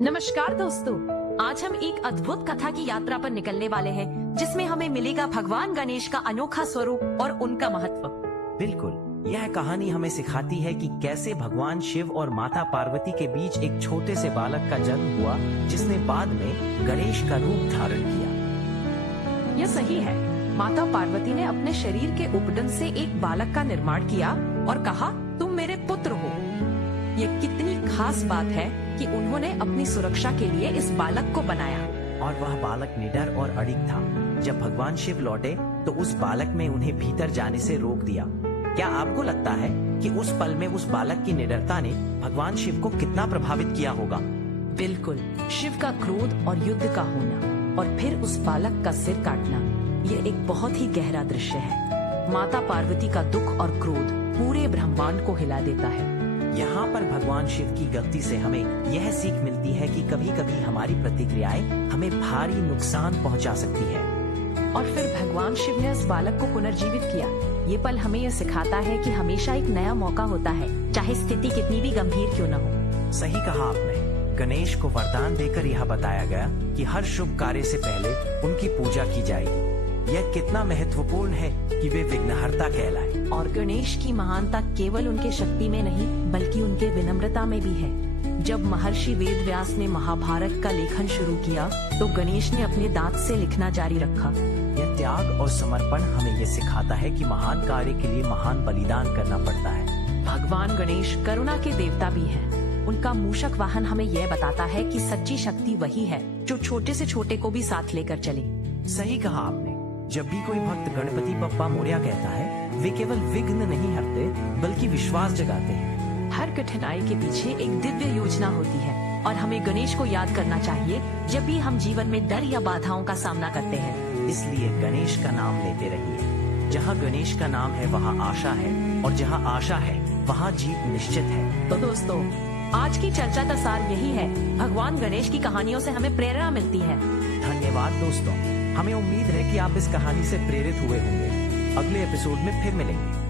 नमस्कार दोस्तों, आज हम एक अद्भुत कथा की यात्रा पर निकलने वाले हैं, जिसमें हमें मिलेगा भगवान गणेश का अनोखा स्वरूप और उनका महत्व। बिल्कुल, यह कहानी हमें सिखाती है कि कैसे भगवान शिव और माता पार्वती के बीच एक छोटे से बालक का जन्म हुआ, जिसने बाद में गणेश का रूप धारण किया। यह सही है। माता पार्वती ने अपने शरीर के उपडन से एक बालक का निर्माण किया और कहा, तुम मेरे पुत्र हो। ये कितनी खास बात है कि उन्होंने अपनी सुरक्षा के लिए इस बालक को बनाया। और वह बालक निडर और अडिग था। जब भगवान शिव लौटे तो उस बालक में उन्हें भीतर जाने से रोक दिया। क्या आपको लगता है कि उस पल में उस बालक की निडरता ने भगवान शिव को कितना प्रभावित किया होगा? बिल्कुल, शिव का क्रोध और युद्ध का होना और फिर उस बालक का सिर काटना, ये एक बहुत ही गहरा दृश्य है। माता पार्वती का दुख और क्रोध पूरे ब्रह्मांड को हिला देता है। यहाँ पर भगवान शिव की गलती से हमें यह सीख मिलती है कि कभी कभी हमारी प्रतिक्रियाएं हमें भारी नुकसान पहुँचा सकती है। और फिर भगवान शिव ने उस बालक को पुनर्जीवित किया। ये पल हमें यह सिखाता है कि हमेशा एक नया मौका होता है, चाहे स्थिति कितनी भी गंभीर क्यों न हो। सही कहा आपने। गणेश को वरदान देकर यह बताया गया कि हर शुभ कार्य से पहले उनकी पूजा की जाएगी। यह कितना महत्वपूर्ण है कि वे विघ्नहर्ता कहलाए। और गणेश की महानता केवल उनके शक्ति में नहीं, बल्कि उनके विनम्रता में भी है। जब महर्षि वेदव्यास ने महाभारत का लेखन शुरू किया, तो गणेश ने अपने दांत से लिखना जारी रखा। यह त्याग और समर्पण हमें यह सिखाता है कि महान कार्य के लिए महान बलिदान करना पड़ता है। भगवान गणेश करुणा के देवता भी हैं। उनका मूषक वाहन हमें यह बताता है कि सच्ची शक्ति वही है जो छोटे से छोटे को भी साथ लेकर चले। सही कहा आपने। जब भी कोई भक्त गणपति बप्पा मोरया कहता है, वे केवल विघ्न नहीं हरते, बल्कि विश्वास जगाते हैं। हर कठिनाई के पीछे एक दिव्य योजना होती है और हमें गणेश को याद करना चाहिए जब भी हम जीवन में डर या बाधाओं का सामना करते हैं। इसलिए गणेश का नाम लेते रहिए। जहाँ गणेश का नाम है वहाँ आशा है, और जहाँ आशा है वहाँ जीत निश्चित है। तो दोस्तों, आज की चर्चा का सार यही है, भगवान गणेश की कहानियों से हमें प्रेरणा मिलती है। धन्यवाद दोस्तों। हमें उम्मीद है कि आप इस कहानी से प्रेरित हुए होंगे। अगले एपिसोड में फिर मिलेंगे।